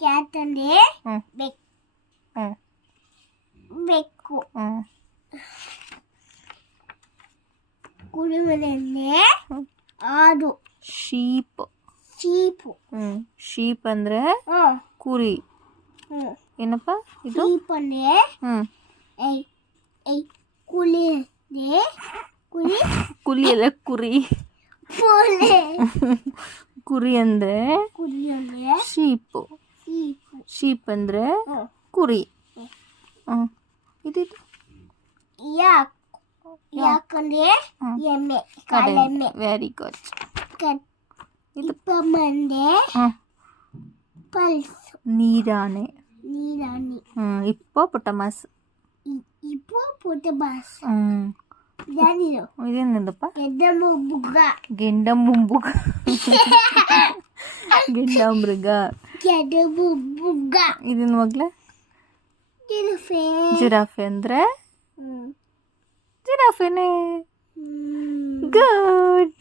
Cat ಅಂದ್ರೆ ಬೆಕ್ಕು. ಕುರಿಮನೆ ಅಂದ್ರೆ ಆಡು. ಶೀಪ್. ಶೀಪ್ ಅಂದ್ರೆ ಕುರಿ. ಏನಪ್ಪ ಇದು? ಶೀಪ್ ಅಂದ್ರೆ ಕುರಿ ಅಲ್ಲ ಕುರಿ. ಕುರಿ ಅಂದ್ರೆ ಶೀಪ್. ಶೀಪ್ ಅಂದ್ರೆ ಕುರಿ. ಇದು ಯಾಕಂದ್ರೆ ಎಮ್ಮೆ. Very good. ಇಪ್ಪಮ್ಮಂದ್ರೆ ಪಲ್ಸ್. ನೀರಾಣೆ. ಹಿಪ್ಪೋಪೊಟಮಸ್. ಇದೇನಪ್ಪ? ಗೆಂಡಮೃಗ. ಇದೇನು ಮಗ್ಲ? ಜಿರಾಫೆ ಅಂದ್ರೆ ಜಿರಾಫೆನೇ. ಗುಡ್.